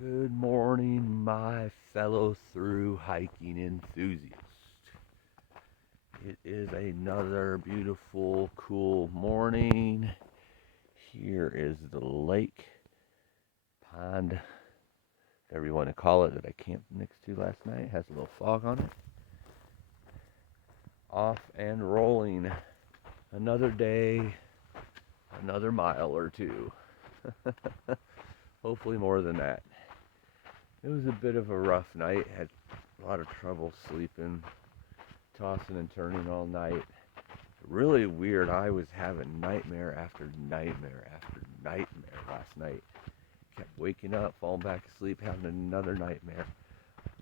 Good morning, my fellow thru-hiking enthusiasts. It is another beautiful, cool morning. Here is the lake, pond, whatever you want to call it, that I camped next to last night. It has a little fog on it. Off and rolling. Another day, another mile or two. Hopefully more than that. It was a bit of a rough night. Had a lot of trouble sleeping, tossing and turning all night. Really weird. I was having nightmare after nightmare after nightmare last night. Kept waking up, falling back asleep, having another nightmare.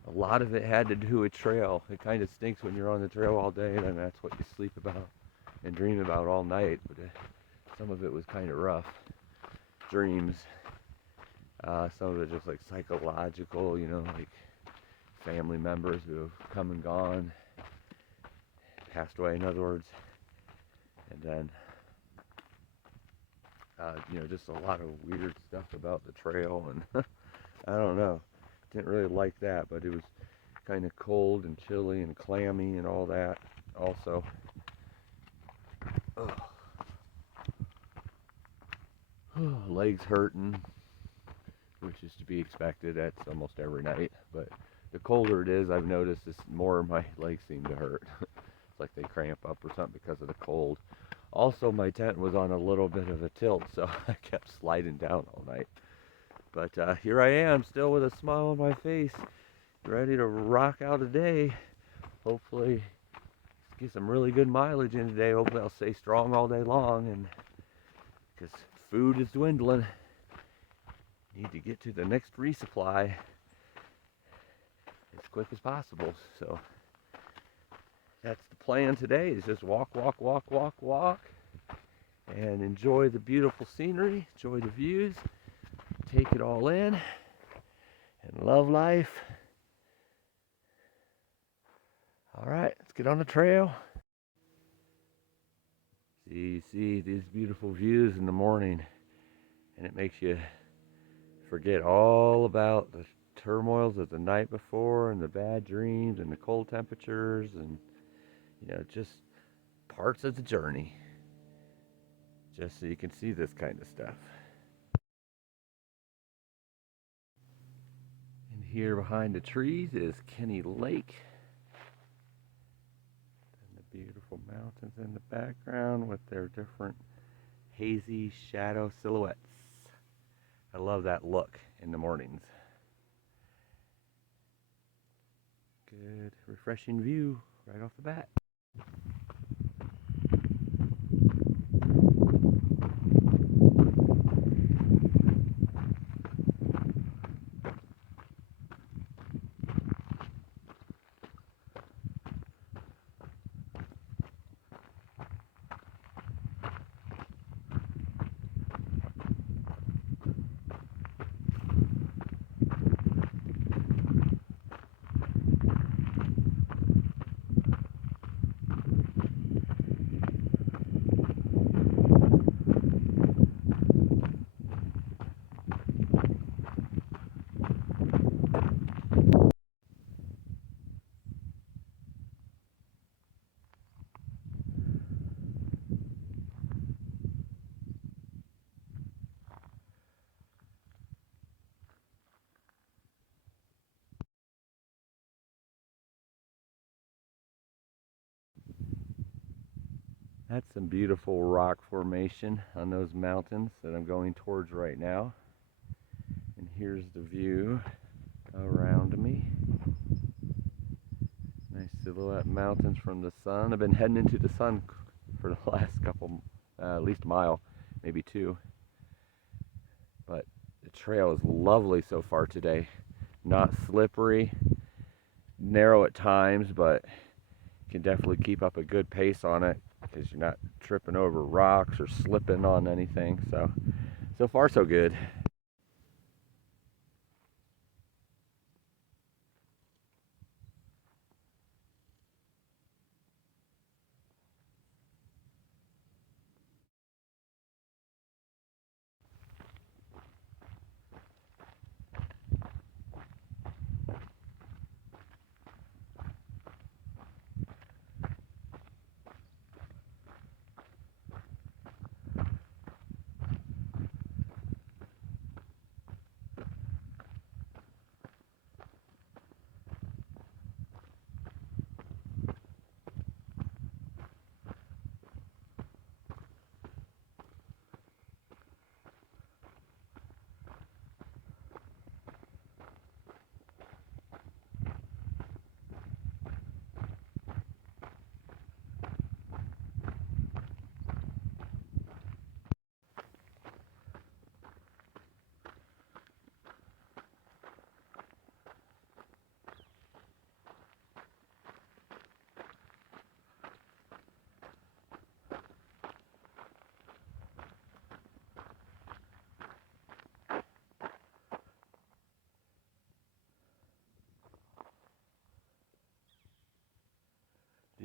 A lot of it had to do with trail. It kind of stinks when you're on the trail all day, and then that's what you sleep about and dream about all night. But some of it was kind of rough. Dreams. Some of it just like psychological, like family members who have come and gone, passed away in other words, and then just a lot of weird stuff about the trail, and I don't know, didn't really like that, but it was kind of cold and chilly and clammy and all that also. Legs hurting, which is to be expected. That's almost every night, but the colder it is, I've noticed this more my legs seem to hurt. It's like they cramp up or something because of the cold. Also, my tent was on a little bit of a tilt, so I kept sliding down all night. But here I am, still with a smile on my face, ready to rock out a day. Hopefully get some really good mileage in today. Hopefully I'll stay strong all day long, and because food is dwindling. Need to get to the next resupply as quick as possible. So that's the plan today, is just walk, and enjoy the beautiful scenery, enjoy the views, take it all in, and love life. All right, let's get on the trail. You see these beautiful views in the morning, and it makes you forget all about the turmoils of the night before and the bad dreams and the cold temperatures and just parts of the journey, just so you can see this kind of stuff. And here behind the trees is Kenny Lake and the beautiful mountains in the background with their different hazy shadow silhouettes. I love that look in the mornings. Good, refreshing view right off the bat. That's some beautiful rock formation on those mountains that I'm going towards right now. And here's the view around me. Nice silhouette mountains from the sun. I've been heading into the sun for the last couple, at least a mile, maybe two. But the trail is lovely so far today. Not slippery, narrow at times, but you can definitely keep up a good pace on it because you're not tripping over rocks or slipping on anything. So far so good.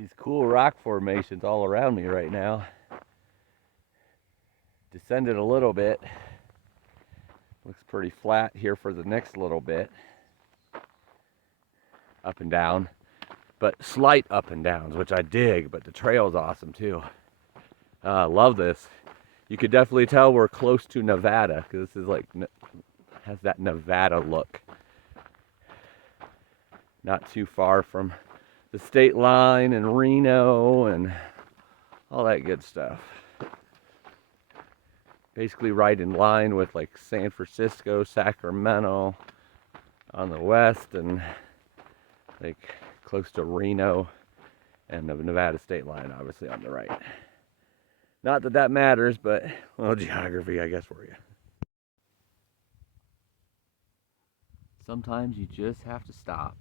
these cool rock formations all around me right now. Descended a little bit. Looks pretty flat here for the next little bit. Up and down, but slight up and downs, which I dig, but the trail's awesome too. Love this. You could definitely tell we're close to Nevada, because this is like, has that Nevada look. Not too far from the state line and Reno and all that good stuff. Basically right in line with like San Francisco, Sacramento on the west, and like close to Reno and the Nevada state line obviously on the right. Not that that matters, but well, geography I guess for you. Sometimes you just have to stop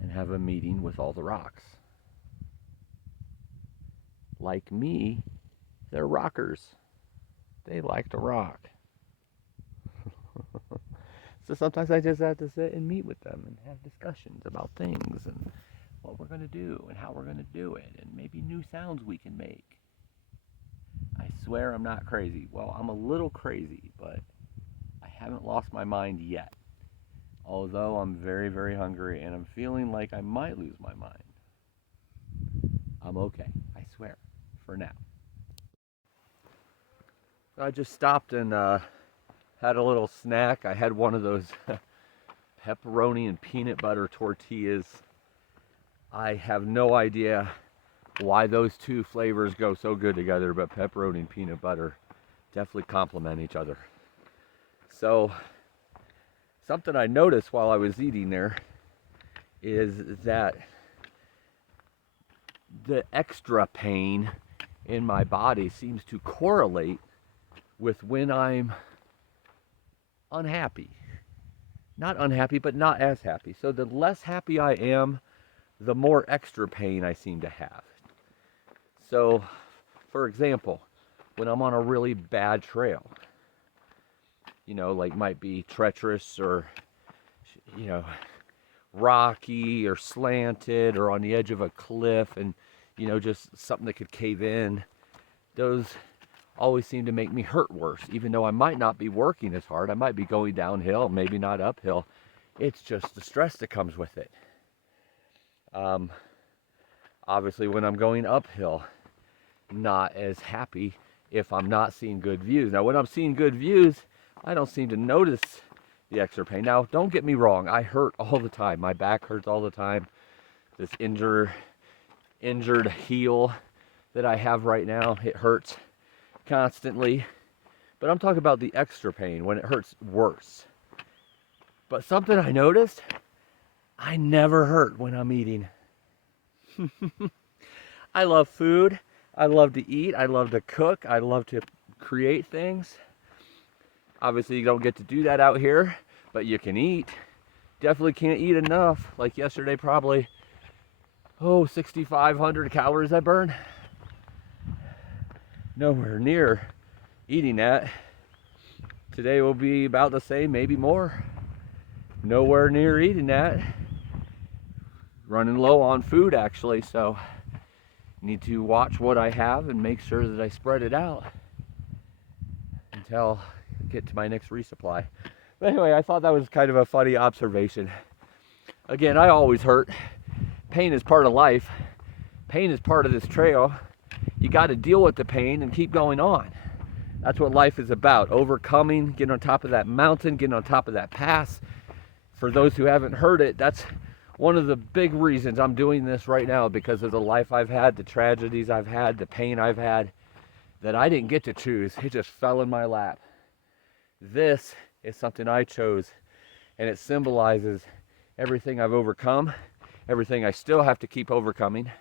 and have a meeting with all the rocks. Like me, they're rockers. They like to rock. So sometimes I just have to sit and meet with them and have discussions about things and what we're going to do and how we're going to do it and maybe new sounds we can make. I swear I'm not crazy. Well, I'm a little crazy, but I haven't lost my mind yet. Although I'm very, very hungry and I'm feeling like I might lose my mind. I'm okay, I swear, for now. I just stopped and had a little snack. I had one of those pepperoni and peanut butter tortillas. I have no idea why those two flavors go so good together, but pepperoni and peanut butter definitely complement each other. So, something I noticed while I was eating there is that the extra pain in my body seems to correlate with when I'm unhappy. Not unhappy, but not as happy. So the less happy I am, the more extra pain I seem to have. So, for example, when I'm on a really bad trail, you know, like might be treacherous or, you know, rocky or slanted or on the edge of a cliff and, you know, just something that could cave in, those always seem to make me hurt worse, even though I might not be working as hard. I might be going downhill, maybe not uphill. It's just the stress that comes with it. Obviously, when I'm going uphill, not as happy if I'm not seeing good views. Now, when I'm seeing good views, I don't seem to notice the extra pain. Now, don't get me wrong. I hurt all the time. My back hurts all the time. This injured heel that I have right now, it hurts constantly. But I'm talking about the extra pain when it hurts worse. But something I noticed, I never hurt when I'm eating. I love food. I love to eat. I love to cook. I love to create things. Obviously, you don't get to do that out here, but you can eat. Definitely can't eat enough. Like yesterday, probably, 6,500 calories I burned. Nowhere near eating that. Today will be about the same, maybe more. Nowhere near eating that. Running low on food, actually, so need to watch what I have and make sure that I spread it out until I get to my next resupply. But anyway, I thought that was kind of a funny observation. Again, I always hurt. Pain is part of life. Pain is part of this trail. You got to deal with the pain and keep going on. That's what life is about. Overcoming, getting on top of that mountain, getting on top of that pass. For those who haven't heard it, that's one of the big reasons I'm doing this right now, because of the life I've had, the tragedies I've had, the pain I've had, that I didn't get to choose. It just fell in my lap. This is something I chose, and it symbolizes everything I've overcome, everything I still have to keep overcoming,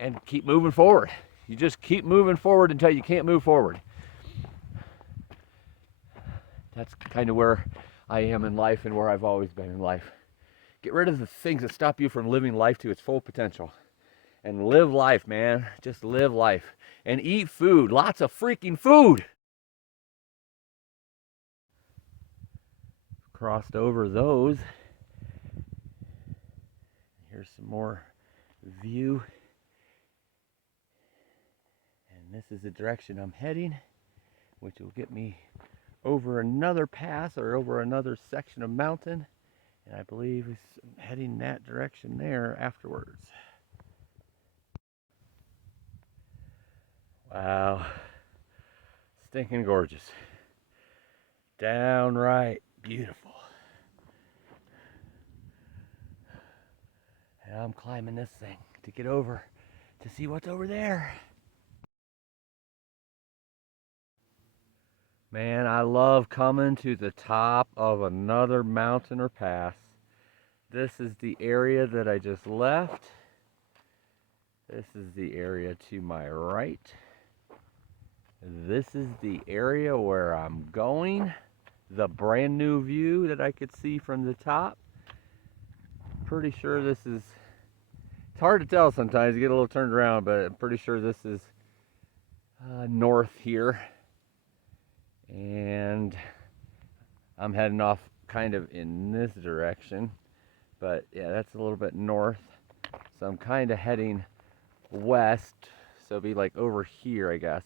and keep moving forward. You just keep moving forward until you can't move forward. That's kind of where I am in life and where I've always been in life. Get rid of the things that stop you from living life to its full potential. And live life, man. Just live life. And eat food. Lots of freaking food. Crossed over those. Here's some more view. And this is the direction I'm heading, which will get me over another pass or over another section of mountain. And I believe it's heading that direction there afterwards. Wow. Stinking gorgeous. Downright beautiful. And I'm climbing this thing to get over to see what's over there. Man, I love coming to the top of another mountain or pass. This is the area that I just left. This is the area to my right. This is the area where I'm going. The brand new view that I could see from the top. Pretty sure this is, it's hard to tell sometimes, you get a little turned around, but I'm pretty sure this is north here. And I'm heading off kind of in this direction, but yeah, that's a little bit north. So I'm kind of heading west, so it'll be like over here, I guess.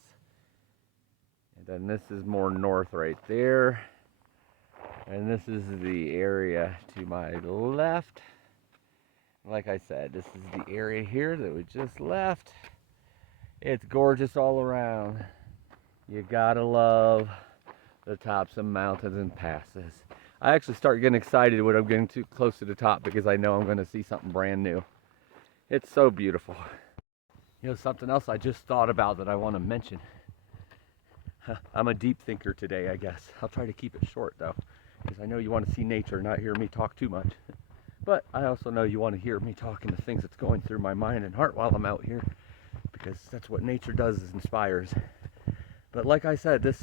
And then this is more north right there. And this is the area to my left. Like I said, this is the area here that we just left. It's gorgeous all around. You gotta love the tops of mountains and passes. I actually start getting excited when I'm getting too close to the top because I know I'm gonna see something brand new. It's so beautiful. You know, something else I just thought about that I want to mention. I'm a deep thinker today, I guess. I'll try to keep it short though, because I know you want to see nature, not hear me talk too much. But I also know you want to hear me talking the things that's going through my mind and heart while I'm out here, because that's what nature does, is inspires. But like I said, this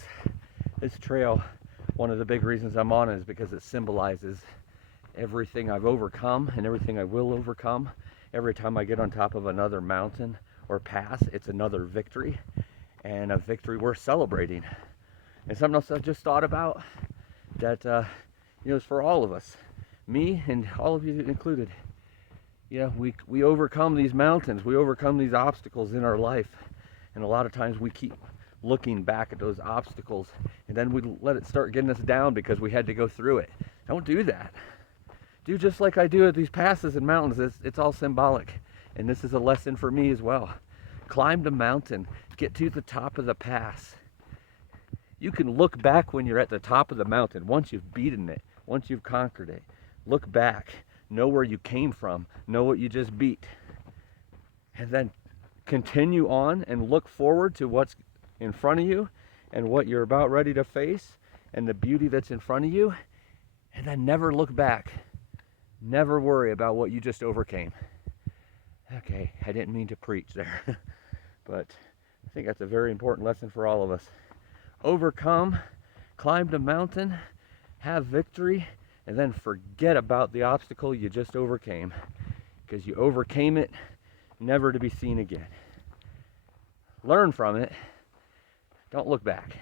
trail, one of the big reasons I'm on it is because it symbolizes everything I've overcome and everything I will overcome. Every time I get on top of another mountain or pass, it's another victory, and a victory worth celebrating. And something else I just thought about that, you know, is for all of us, me and all of you included. You know, we overcome these mountains, we overcome these obstacles in our life, and a lot of times we keep looking back at those obstacles, and then we let it start getting us down because we had to go through it. Don't do that. Do just like I do at these passes and mountains. It's all symbolic, and this is a lesson for me as well. Climb the mountain, get to the top of the pass. You can look back when you're at the top of the mountain, once you've beaten it, once you've conquered it. Look back, know where you came from, know what you just beat, and then continue on and look forward to what's in front of you and what you're about ready to face and the beauty that's in front of you, and then never look back. Never worry about what you just overcame. Okay, I didn't mean to preach there, but I think that's a very important lesson for all of us. Overcome, climb the mountain, have victory, and then forget about the obstacle you just overcame, because you overcame it, never to be seen again. Learn from it. Don't look back.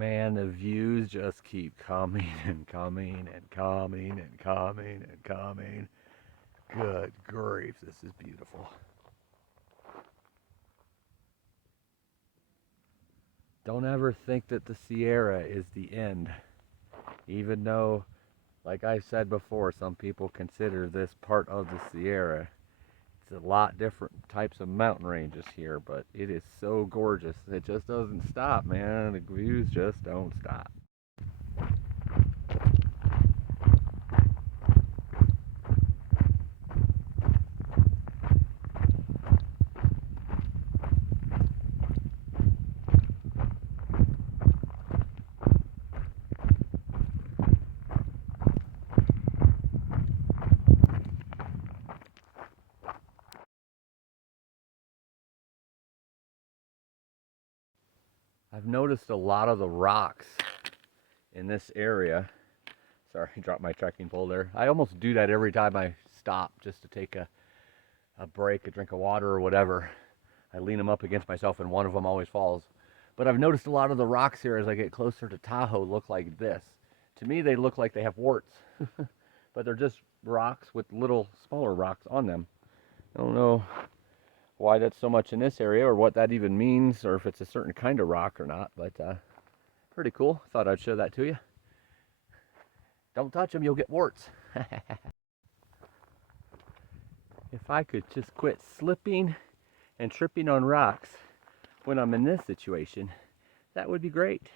Man, the views just keep coming and coming and coming and coming and coming. Good grief, this is beautiful. Don't ever think that the Sierra is the end. Even though, like I said before, some people consider this part of the Sierra. It's a lot different types of mountain ranges here, but it is so gorgeous. It just doesn't stop, man. The views just don't stop. I've noticed a lot of the rocks in this area. Sorry, I dropped my trekking pole there. I almost do that every time I stop just to take a break, a drink of water or whatever. I lean them up against myself and one of them always falls. But I've noticed a lot of the rocks here as I get closer to Tahoe look like this. To me, they look like they have warts, but they're just rocks with little smaller rocks on them. I don't know why that's so much in this area or what that even means or if it's a certain kind of rock or not, but pretty cool. Thought I'd show that to you. Don't touch them, you'll get warts. If I could just quit slipping and tripping on rocks when I'm in this situation, that would be great.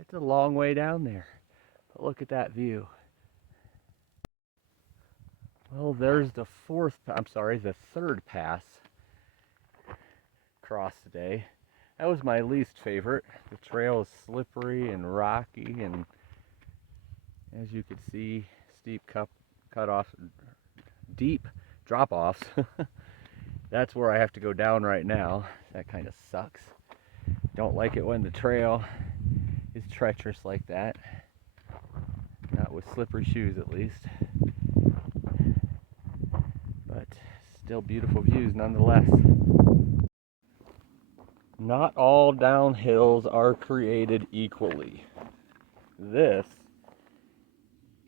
It's a long way down there, but look at that view. Well, there's the third pass across today. That was my least favorite. The trail is slippery and rocky, and as you can see, steep cut-offs, deep drop-offs. That's where I have to go down right now. That kind of sucks. Don't like it when the trail is treacherous like that. Not with slippery shoes, at least. But still beautiful views nonetheless. Not all downhills are created equally. This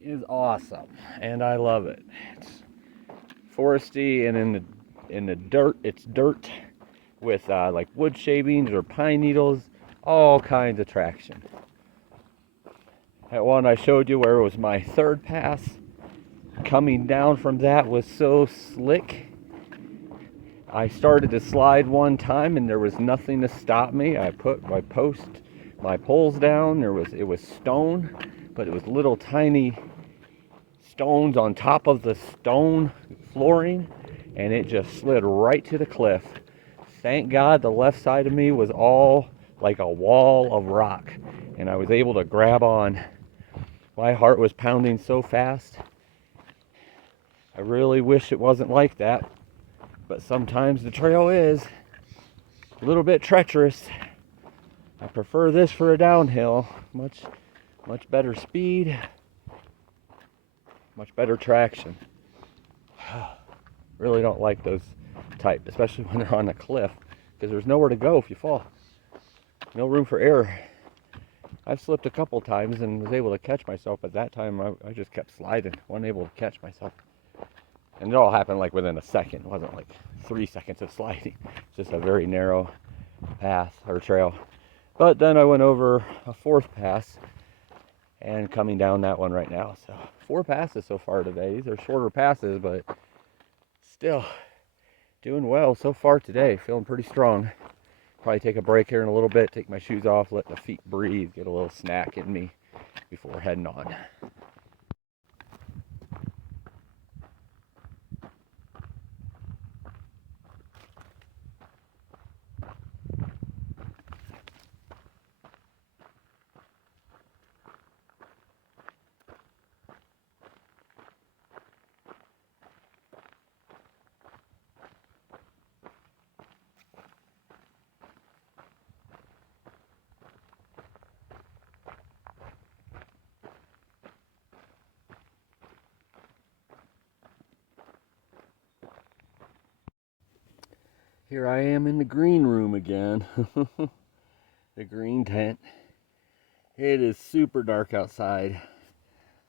is awesome, and I love it. It's foresty, and in the dirt, it's dirt with like wood shavings or pine needles, all kinds of traction. That one I showed you where it was my third pass, coming down from that was so slick. I started to slide one time and there was nothing to stop me. I put my poles down. It was stone, but it was little tiny stones on top of the stone flooring, and it just slid right to the cliff. Thank God the left side of me was all like a wall of rock, and I was able to grab on. My heart was pounding so fast. I really wish it wasn't like that, but sometimes the trail is a little bit treacherous. I prefer this for a downhill. Much better speed, much better traction. Really don't like those type, especially when they're on a cliff, because there's nowhere to go if you fall. No room for error. I've slipped a couple times and was able to catch myself, but that time I just kept sliding, wasn't able to catch myself. And it all happened like within a second. It wasn't like 3 seconds of sliding. It's just a very narrow path or trail. But then I went over a fourth pass and coming down that one right now. So 4 passes so far today. These are shorter passes, but still doing well so far today. Feeling pretty strong. Probably take a break here in a little bit, take my shoes off, let the feet breathe, get a little snack in me before heading on. Here I am in the green room again. The green tent. It is super dark outside.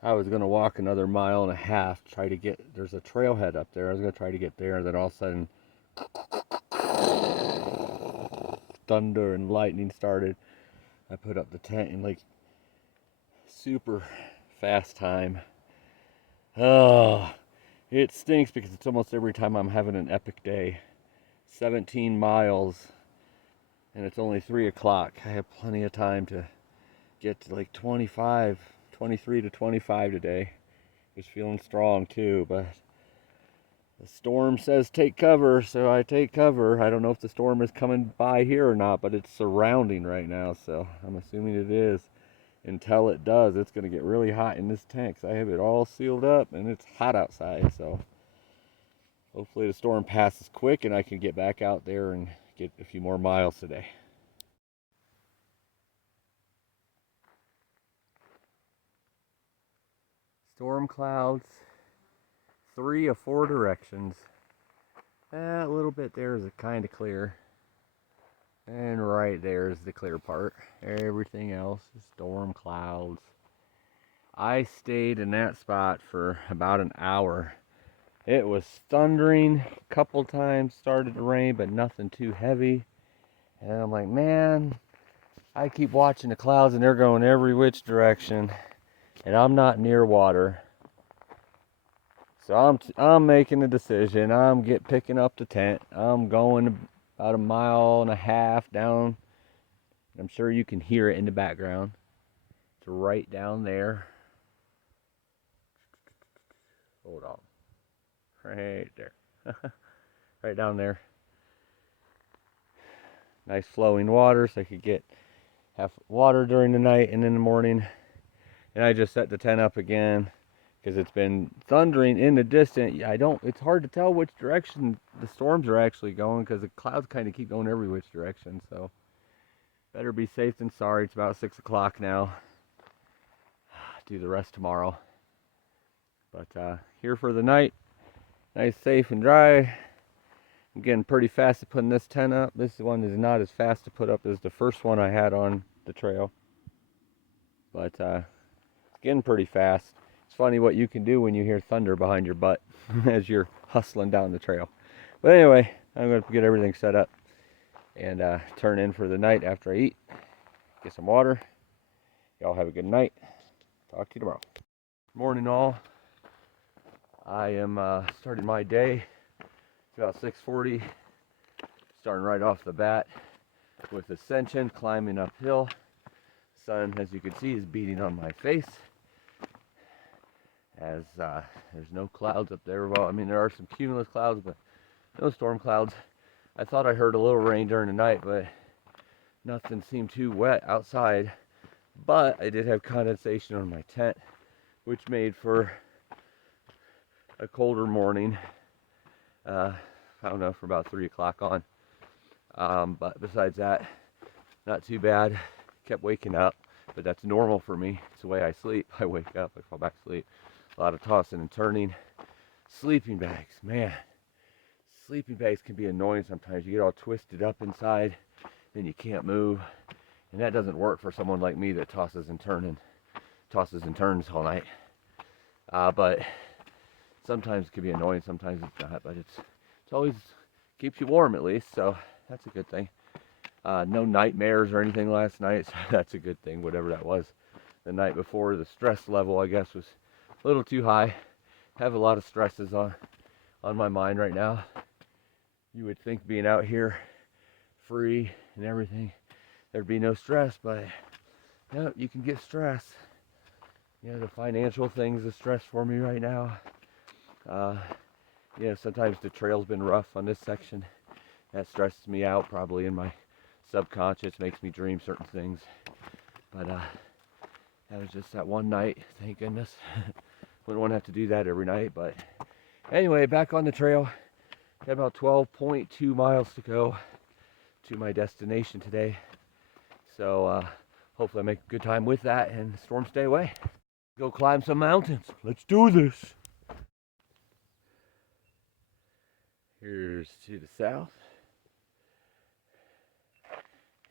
I was going to walk another 1.5 miles, try to get, there's a trailhead up there. I was going to try to get there, and then all of a sudden, thunder and lightning started. I put up the tent in like super fast time. Oh, it stinks because it's almost every time I'm having an epic day. 17 miles, and it's only 3 o'clock. I have plenty of time to get to like 23 to 25 today. Just feeling strong too, but the storm says take cover, so I take cover. I don't know if the storm is coming by here or not, but it's surrounding right now, so I'm assuming it is. Until it does, it's going to get really hot in this tent, 'cause I have it all sealed up and it's hot outside, so hopefully the storm passes quick and I can get back out there and get a few more miles today. Storm clouds, 3 of 4 directions. A little bit there is kind of clear. And right there is the clear part. Everything else is storm clouds. I stayed in that spot for about an hour. It was thundering a couple times, started to rain, but nothing too heavy. And I'm like, man, I keep watching the clouds and they're going every which direction. And I'm not near water. So I'm making a decision. I'm picking up the tent. I'm going about 1.5 miles down. I'm sure you can hear it in the background. It's right down there. Hold on. Right there. Right down there. Nice flowing water, so I could have water during the night and in the morning. And I just set the tent up again because it's been thundering in the distance. It's hard to tell which direction the storms are actually going because the clouds kind of keep going every which direction. So better be safe than sorry. It's about 6 o'clock now. Do the rest tomorrow. But here for the night. Nice, safe, and dry. I'm getting pretty fast at putting this tent up. This one is not as fast to put up as the first one I had on the trail. But it's getting pretty fast. It's funny what you can do when you hear thunder behind your butt as you're hustling down the trail. But anyway, I'm going to get everything set up and turn in for the night after I eat. Get some water. Y'all have a good night. Talk to you tomorrow. Morning all. I am starting my day. It's about 6:40. Starting right off the bat with ascension, climbing uphill. Sun, as you can see, is beating on my face. As there's no clouds up there. Well, I mean, there are some cumulus clouds, but no storm clouds. I thought I heard a little rain during the night, but nothing seemed too wet outside. But I did have condensation on my tent, which made for a colder morning. I don't know, for about 3 o'clock on. But besides that, not too bad. Kept waking up, but that's normal for me. It's the way I sleep. I wake up, I fall back to sleep. A lot of tossing and turning. Sleeping bags, man. Sleeping bags can be annoying sometimes. You get all twisted up inside, and you can't move. And that doesn't work for someone like me that tosses and turns all night. But sometimes it can be annoying, sometimes it's not. But it's always keeps you warm at least, so that's a good thing. No nightmares or anything last night, so that's a good thing, whatever that was. The night before, the stress level, I guess, was a little too high. Have a lot of stresses on my mind right now. You would think being out here free and everything, there'd be no stress, but no, you can get stress. You know, the financial thing's a stress for me right now. Sometimes the trail's been rough on this section. That stresses me out, probably in my subconscious, makes me dream certain things. But that was just that one night, thank goodness. Wouldn't want to have to do that every night, but anyway, back on the trail. Got about 12.2 miles to go to my destination today. So hopefully I make a good time with that and the storm stay away. Go climb some mountains. Let's do this. Here's to the south.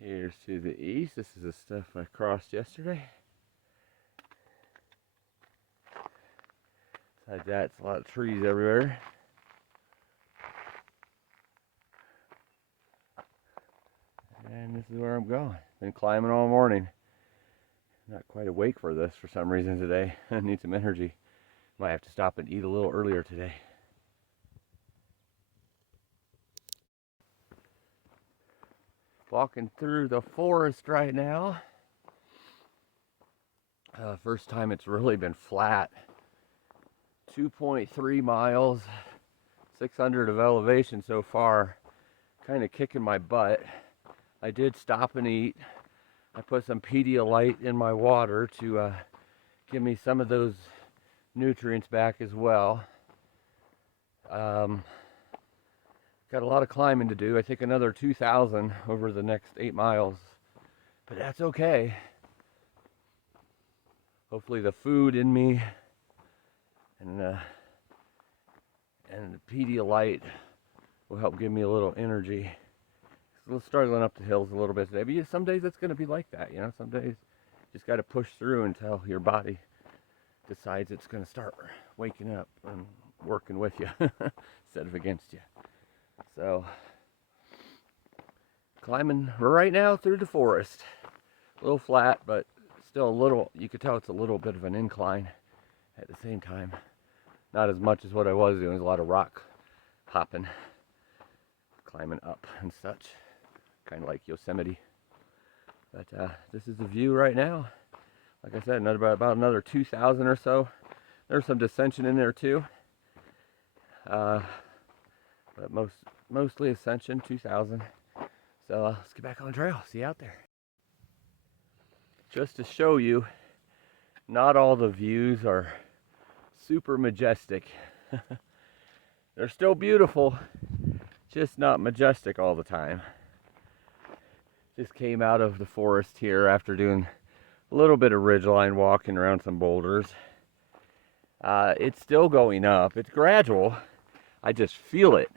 Here's to the east. This is the stuff I crossed yesterday. Besides that, it's a lot of trees everywhere. And this is where I'm going. Been climbing all morning. Not quite awake for this for some reason today. I need some energy. Might have to stop and eat a little earlier today. Walking through the forest right now. First time it's really been flat. 2.3 miles, 600 of elevation so far. Kind of kicking my butt. I did stop and eat. I put some Pedialyte in my water to give me some of those nutrients back as well. Got a lot of climbing to do. I think another 2,000 over the next 8 miles, but that's okay. Hopefully the food in me and the Pedialyte will help give me a little energy. A little struggling up the hills a little bit today, but some days it's going to be like that, you know. Some days you just got to push through until your body decides it's going to start waking up and working with you instead of against you. So, climbing right now through the forest. A little flat, but still a little, you could tell it's a little bit of an incline at the same time. Not as much as what I was doing. There's a lot of rock hopping, climbing up and such. Kind of like Yosemite. But this is the view right now. Like I said, about another 2,000 or so. There's some descension in there too. But mostly ascension, 2,000. So let's get back on the trail, see you out there. Just to show you, not all the views are super majestic. They're still beautiful, just not majestic all the time. Just came out of the forest here after doing a little bit of ridgeline walking around some boulders. It's still going up. It's gradual. I just feel it.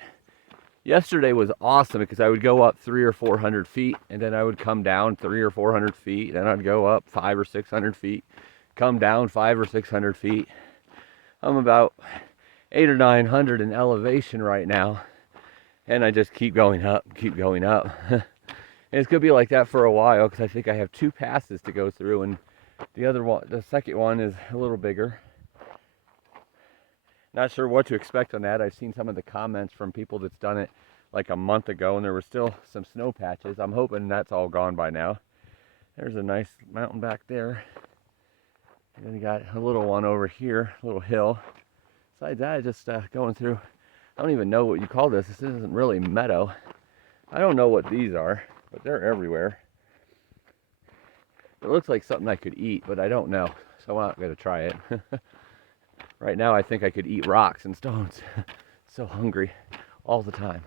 Yesterday was awesome because I would go up 300 or 400 feet and then I would come down 300 or 400 feet. Then I'd go up 500 or 600 feet, come down 500 or 600 feet. I'm about 800 or 900 in elevation right now. And I just keep going up, keep going up. And it's going to be like that for a while because I think I have 2 passes to go through, and the other one, the second one, is a little bigger. Not sure what to expect on that. I've seen some of the comments from people that's done it like a month ago, and there were still some snow patches. I'm hoping that's all gone by now. There's a nice mountain back there. And then you got a little one over here, a little hill. Besides that, just going through, I don't even know what you call this. This isn't really meadow. I don't know what these are, but they're everywhere. It looks like something I could eat, but I don't know, so I'm not going to try it. Right now I think I could eat rocks and stones. So hungry all the time.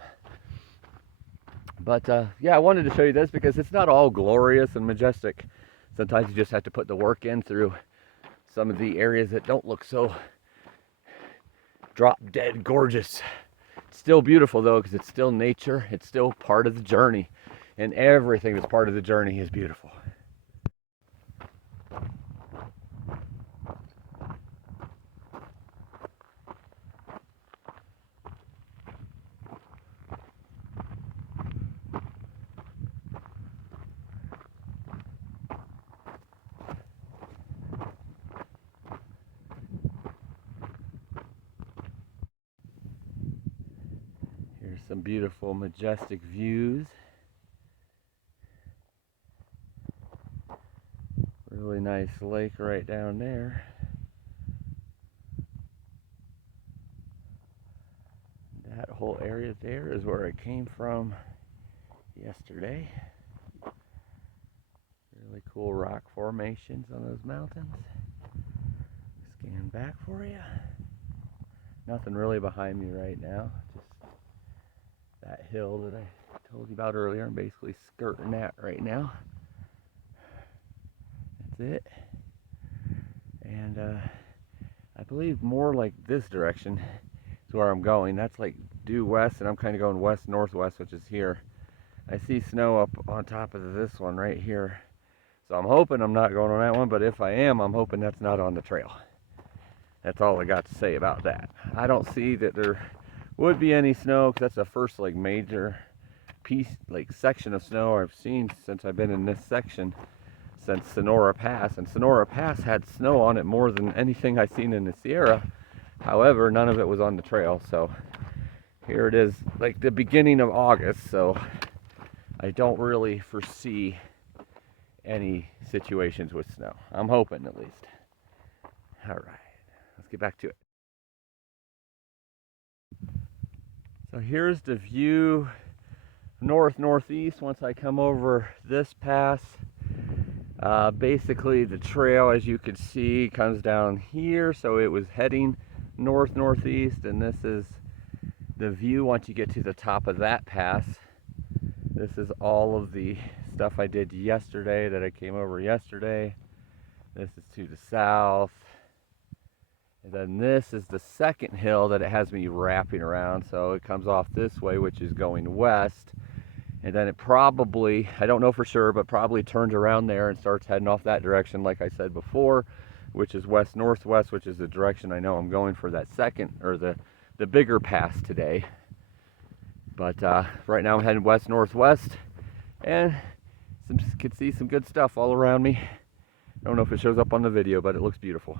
But yeah, I wanted to show you this because it's not all glorious and majestic. Sometimes you just have to put the work in through some of the areas that don't look so drop dead gorgeous. It's still beautiful though, because it's still nature. It's still part of the journey, and everything that's part of the journey is beautiful. Here's some beautiful, majestic views. Really nice lake right down there. That whole area there is where I came from yesterday. Really cool rock formations on those mountains. Scan back for you. Nothing really behind me right now. Just that hill that I told you about earlier. I'm basically skirting that right now. That's it. And I believe more like this direction is where I'm going. That's like due west, and I'm kind of going west-northwest, which is here. I see snow up on top of this one right here. So I'm hoping I'm not going on that one, but if I am, I'm hoping that's not on the trail. That's all I got to say about that. I don't see that there would be any snow, because that's the first like major piece, like section of snow I've seen since I've been in this section since Sonora Pass. And Sonora Pass had snow on it more than anything I've seen in the Sierra. However, none of it was on the trail. So here it is, like the beginning of August. So I don't really foresee any situations with snow. I'm hoping, at least. All right, let's get back to it. So here's the view northeast once I come over this pass. Basically the trail, as you can see, comes down here, so it was heading northeast, and this is the view once you get to the top of that pass. This is all of the stuff I did yesterday, that I came over yesterday. This is to the south. And then this is the second hill that it has me wrapping around. So it comes off this way, which is going west. And then it probably, I don't know for sure, but probably turns around there and starts heading off that direction, like I said before, which is west-northwest, which is the direction I know I'm going for that second, or the bigger pass today. But right now I'm heading west-northwest, and can see some good stuff all around me. I don't know if it shows up on the video, but it looks beautiful.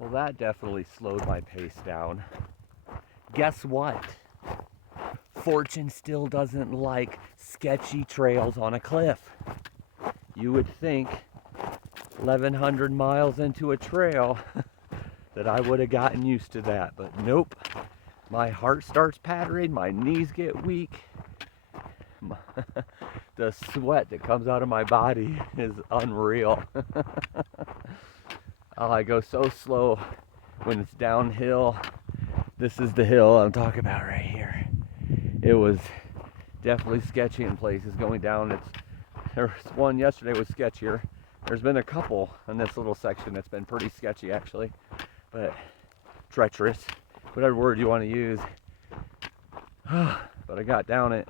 Well, that definitely slowed my pace down. Guess what? Fortune still doesn't like sketchy trails on a cliff. You would think 1,100 miles into a trail that I would have gotten used to that, but nope. My heart starts pattering, my knees get weak. The sweat that comes out of my body is unreal. Oh, I go so slow when it's downhill. This is the hill I'm talking about right here. It was definitely sketchy in places going down. There was one yesterday was sketchier. There's been a couple in this little section that's been pretty sketchy actually, but treacherous, whatever word you want to use. But I got down it.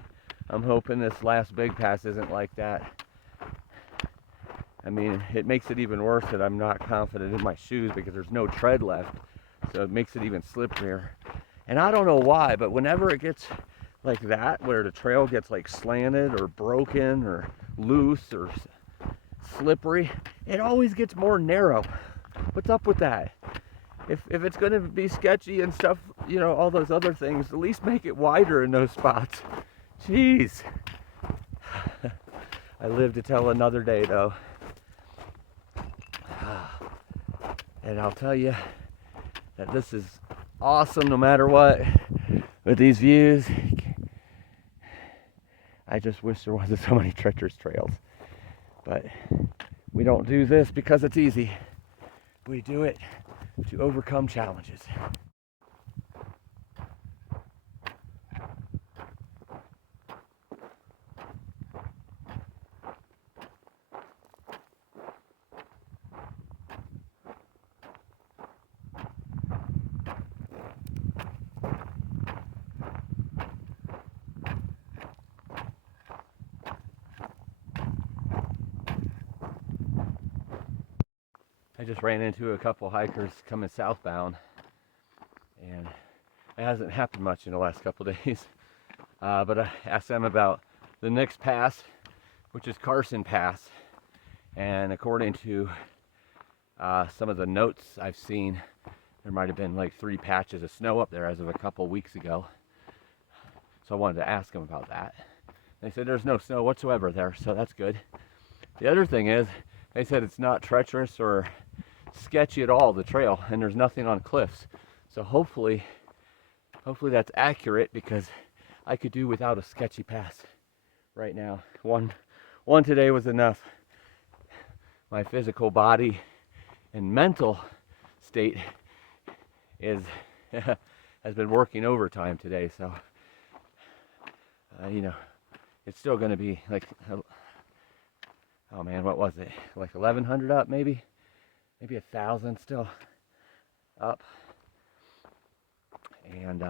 I'm hoping this last big pass isn't like that. I mean, it makes it even worse that I'm not confident in my shoes because there's no tread left, so it makes it even slipperier. And I don't know why, but whenever it gets like that, where the trail gets like slanted or broken or loose or slippery, it always gets more narrow. What's up with that? If it's going to be sketchy and stuff, you know, all those other things, at least make it wider in those spots. Jeez. I live to tell another day though. And I'll tell you that this is awesome no matter what. With these views, I just wish there wasn't so many treacherous trails. But we don't do this because it's easy. We do it to overcome challenges. I just ran into a couple hikers coming southbound, and it hasn't happened much in the last couple days. But I asked them about the next pass, which is Carson Pass. And according to Some of the notes I've seen, there might have been like 3 patches of snow up there as of a couple weeks ago. So I wanted to ask them about that. They said there's no snow whatsoever there, so that's good. The other thing is, they said it's not treacherous or sketchy at all, the trail, and there's nothing on cliffs. So hopefully that's accurate, because I could do without a sketchy pass right now. One today was enough. My physical body and mental state is has been working overtime today, so you know, it's still going to be like, oh man, what was it? Like 1,100 up, maybe 1,000 still up, and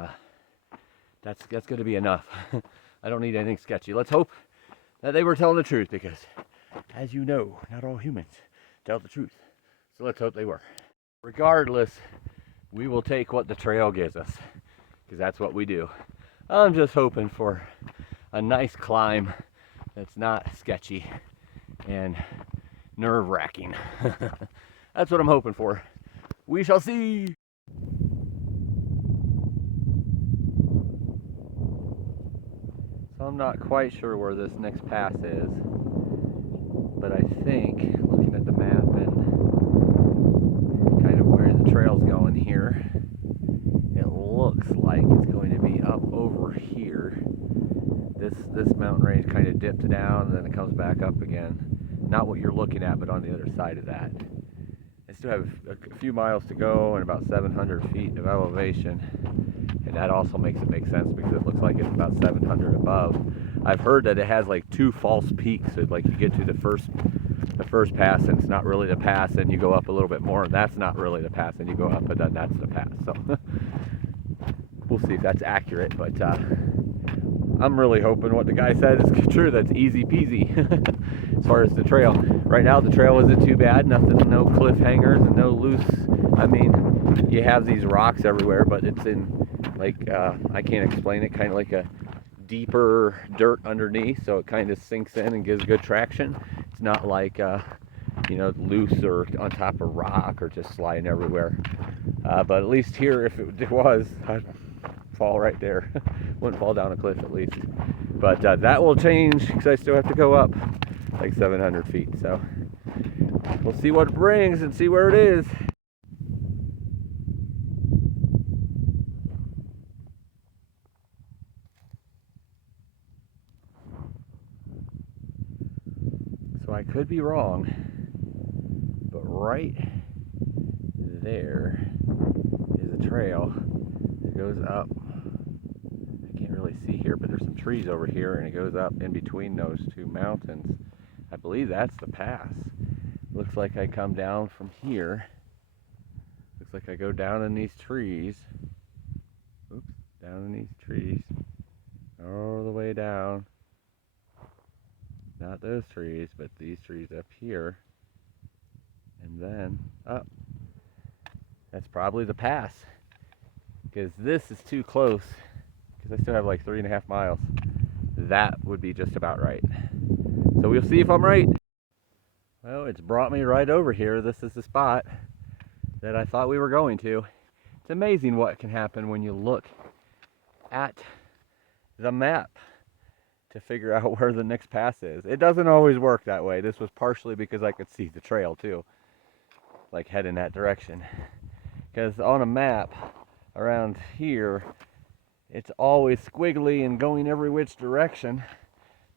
that's going to be enough. I don't need anything sketchy. Let's hope that they were telling the truth, because, as you know, not all humans tell the truth. So let's hope they were. Regardless, we will take what the trail gives us, because that's what we do. I'm just hoping for a nice climb that's not sketchy and nerve-wracking. That's what I'm hoping for. We shall see. So I'm not quite sure where this next pass is, but I think, looking at the map and kind of where the trail's going here, it looks like it's going to be up over here. This mountain range kind of dips down and then it comes back up again. Not what you're looking at, but on the other side of that. I still have a few miles to go and about 700 feet of elevation, and that also makes it make sense, because it looks like it's about 700 above. I've heard that it has like 2 false peaks, so like you get to the first pass and it's not really the pass, and you go up a little bit more and that's not really the pass, and you go up and then that's the pass. So we'll see if that's accurate, but I'm really hoping what the guy said is true. That's easy peasy. As far as the trail right now, the trail isn't too bad. Nothing, no cliffhangers and no loose. I mean, you have these rocks everywhere, but it's in like I can't explain it, kind of like a deeper dirt underneath, so it kind of sinks in and gives good traction. It's not like you know, loose or on top of rock or just sliding everywhere. But at least here, if it was, I'd fall right there. Wouldn't fall down a cliff at least. But that will change, because I still have to go up like 700 feet. So we'll see what it brings and see where it is. So I could be wrong, but right there is a trail that goes up. I can't really see here, but there's some trees over here, and it goes up in between those 2 mountains. I believe that's the pass. Looks like I come down from here. Looks like I go down in these trees. Oops, down in these trees. All the way down. Not those trees, but these trees up here. And then up. That's probably the pass, because this is too close, because I still have like 3.5 miles. That would be just about right. So we'll see if I'm right. Well, it's brought me right over here. This is the spot that I thought we were going to. It's amazing what can happen when you look at the map to figure out where the next pass is. It doesn't always work that way. This was partially because I could see the trail too, like head in that direction. Because on a map around here, it's always squiggly and going every which direction.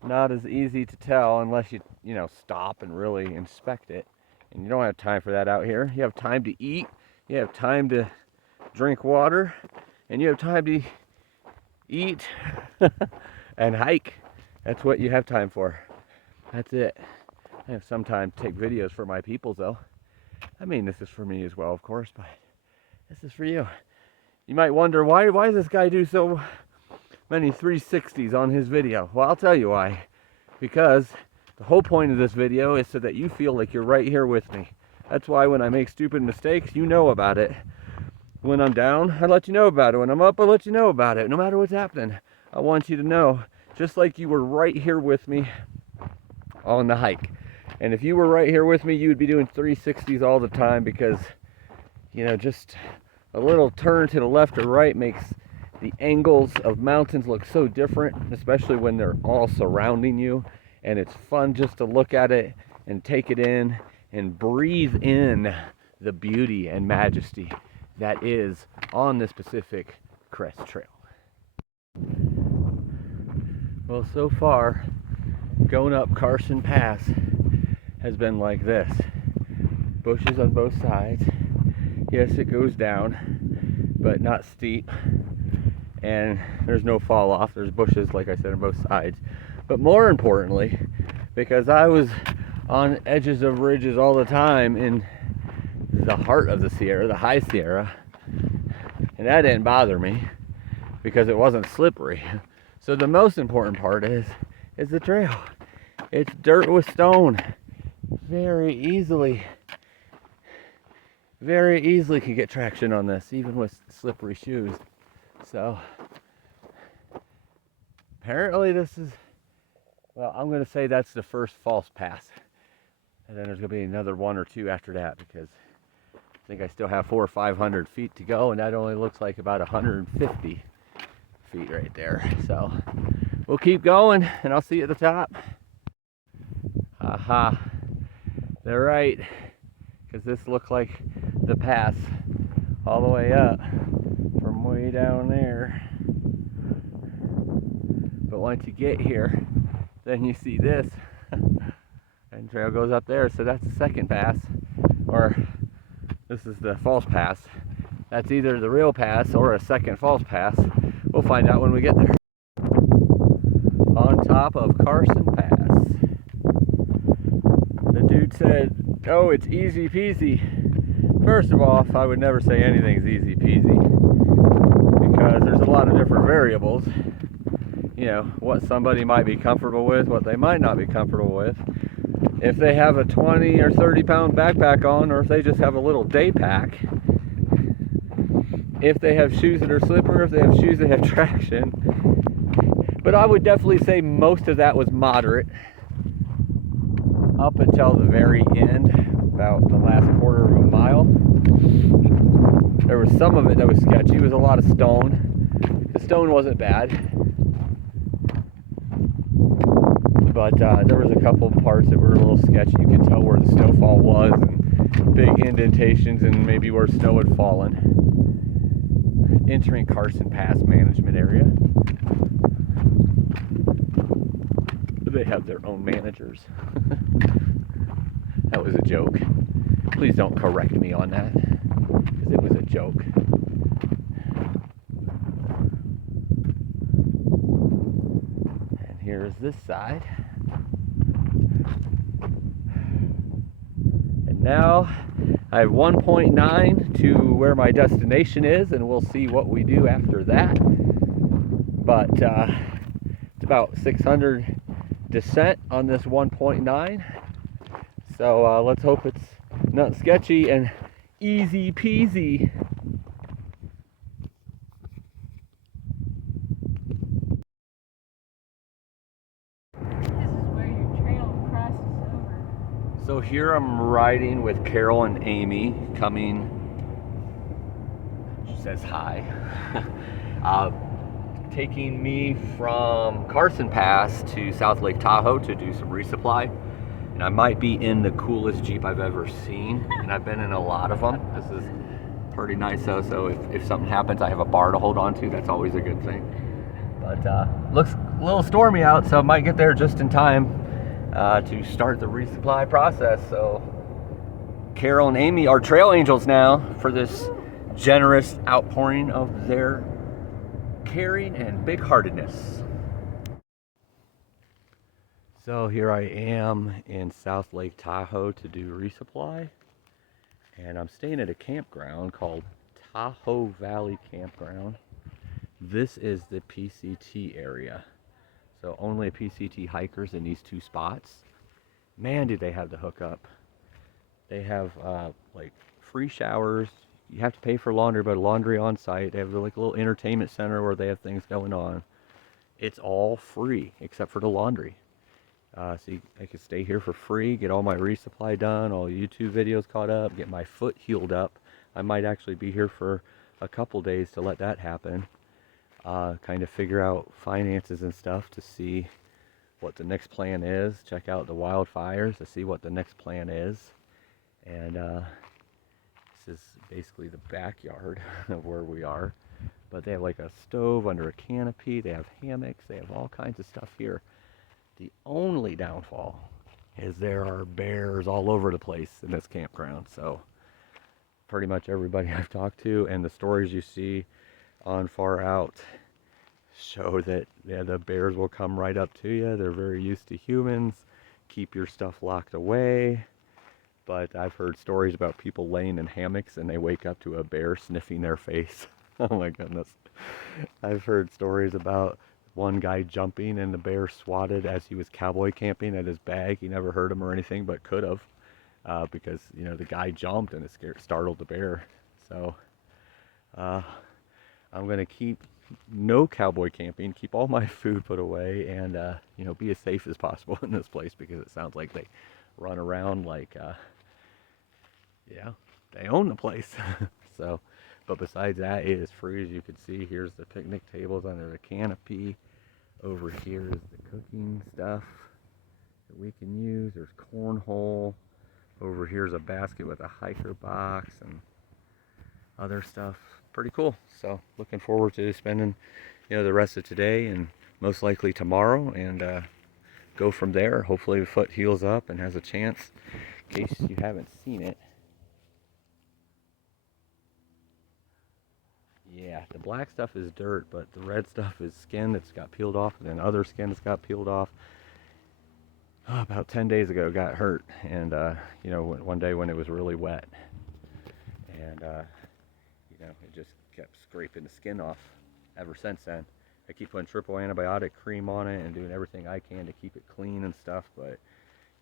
Not as easy to tell unless you know, stop and really inspect it. And you don't have time for that out here. You have time to eat, you have time to drink water, and you have time to eat and hike. That's what you have time for. That's it. I have some time to take videos for my people though. I mean, this is for me as well, of course, but this is for you. You might wonder, why does this guy do so many 360s on his video? Well, I'll tell you why. Because the whole point of this video is so that you feel like you're right here with me. That's why when I make stupid mistakes, you know about it. When I'm down, I let you know about it. When I'm up, I let you know about it. No matter what's happening, I want you to know, just like you were right here with me on the hike. And if you were right here with me, you would be doing 360s all the time, because, you know, just a little turn to the left or right makes the angles of mountains look so different, especially when they're all surrounding you. And it's fun just to look at it and take it in and breathe in the beauty and majesty that is on this Pacific Crest Trail. Well, so far, going up Carson Pass has been like this. Bushes on both sides. Yes, it goes down, but not steep. And there's no fall off. There's bushes, like I said, on both sides. But more importantly, because I was on edges of ridges all the time in the heart of the Sierra, the high Sierra, and that didn't bother me because it wasn't slippery. So the most important part is the trail. It's dirt with stone. Very easily can get traction on this, even with slippery shoes. So apparently this is, well, I'm going to say that's the first false pass. And then there's going to be another one or two after that, because I think I still have 400 or 500 feet to go, and that only looks like about 150 feet right there. So we'll keep going, and I'll see you at the top. Aha, they're right, because this looks like the pass all the way up from way down there. But once you get here, then you see this, and trail goes up there. So that's the second pass, or this is the false pass. That's either the real pass or a second false pass. We'll find out when we get there. On top of Carson Pass. The dude said, oh, it's easy peasy. First of all, I would never say anything's easy peasy, because there's a lot of different variables. You know, what somebody might be comfortable with, what they might not be comfortable with. If they have a 20 or 30 pound backpack on, or if they just have a little day pack. If they have shoes that are slippery, if they have shoes that have traction. But I would definitely say most of that was moderate up until the very end, about the last quarter of a mile. There was some of it that was sketchy. It was a lot of stone. The stone wasn't bad, but there was a couple parts that were a little sketchy. You could tell where the snowfall was, and big indentations, and maybe where snow had fallen. Entering Carson Pass management area. They have their own managers. That was a joke. Please don't correct me on that, because it was a joke. And here's this side. And now I have 1.9 to where my destination is, and we'll see what we do after that. But it's about 600 descent on this 1.9. So let's hope it's not sketchy and easy peasy. This is where your trail crosses over. So here I'm riding with Carol and Amy coming, she says hi, taking me from Carson Pass to South Lake Tahoe to do some resupply. And I might be in the coolest Jeep I've ever seen, and I've been in a lot of them. This is pretty nice though, so if something happens, I have a bar to hold on to. That's always a good thing. But looks a little stormy out, so I might get there just in time to start the resupply process. So Carol and Amy are trail angels now for this generous outpouring of their caring and big-heartedness. So here I am in South Lake Tahoe to do resupply, and I'm staying at a campground called Tahoe Valley Campground. This is the PCT area, so only PCT hikers in these two spots. Man, do they have the hookup. They have like free showers. You have to pay for laundry, but laundry on site. They have like a little entertainment center where they have things going on. It's all free except for the laundry. So I could stay here for free, get all my resupply done, all YouTube videos caught up, get my foot healed up. I might actually be here for a couple days to let that happen. Kind of figure out finances and stuff to see what the next plan is. Check out the wildfires to see what the next plan is. And this is basically the backyard of where we are. But they have like a stove under a canopy. They have hammocks. They have all kinds of stuff here. The only downfall is there are bears all over the place in this campground. So pretty much everybody I've talked to and the stories you see on Far Out show that the bears will come right up to you. They're very used to humans. Keep your stuff locked away. But I've heard stories about people laying in hammocks and they wake up to a bear sniffing their face. Oh my goodness. I've heard stories about one guy jumping and the bear swatted as he was cowboy camping at his bag. He never hurt him or anything, but could have, because the guy jumped and it startled the bear. So I'm gonna keep no cowboy camping, keep all my food put away, and be as safe as possible in this place, because it sounds like they run around like they own the place. So, but besides that, it is free. As you can see, here's the picnic tables under the canopy. Over here is the cooking stuff that we can use. There's cornhole. Over here's a basket with a hiker box and other stuff. Pretty cool. So looking forward to spending the rest of today and most likely tomorrow, and go from there. Hopefully the foot heals up and has a chance. In case you haven't seen it, yeah, the black stuff is dirt, but the red stuff is skin that's got peeled off, and then other skin that's got peeled off. About 10 days ago got hurt, and one day when it was really wet, and it just kept scraping the skin off ever since then. I keep putting triple antibiotic cream on it and doing everything I can to keep it clean and stuff, but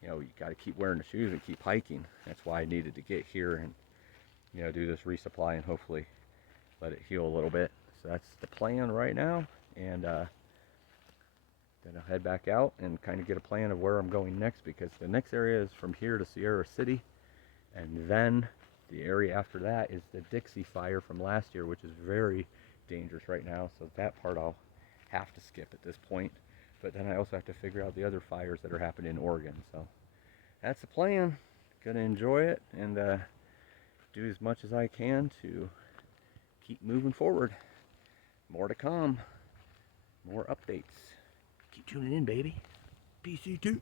you got to keep wearing the shoes and keep hiking. That's why I needed to get here and do this resupply and hopefully let it heal a little bit. So that's the plan right now, and then I'll head back out and kind of get a plan of where I'm going next, because the next area is from here to Sierra City, and then the area after that is the Dixie fire from last year, which is very dangerous right now. So that part I'll have to skip at this point. But then I also have to figure out the other fires that are happening in Oregon. So that's the plan. Gonna enjoy it and do as much as I can to keep moving forward. More to come. More updates. Keep tuning in, baby. PCT.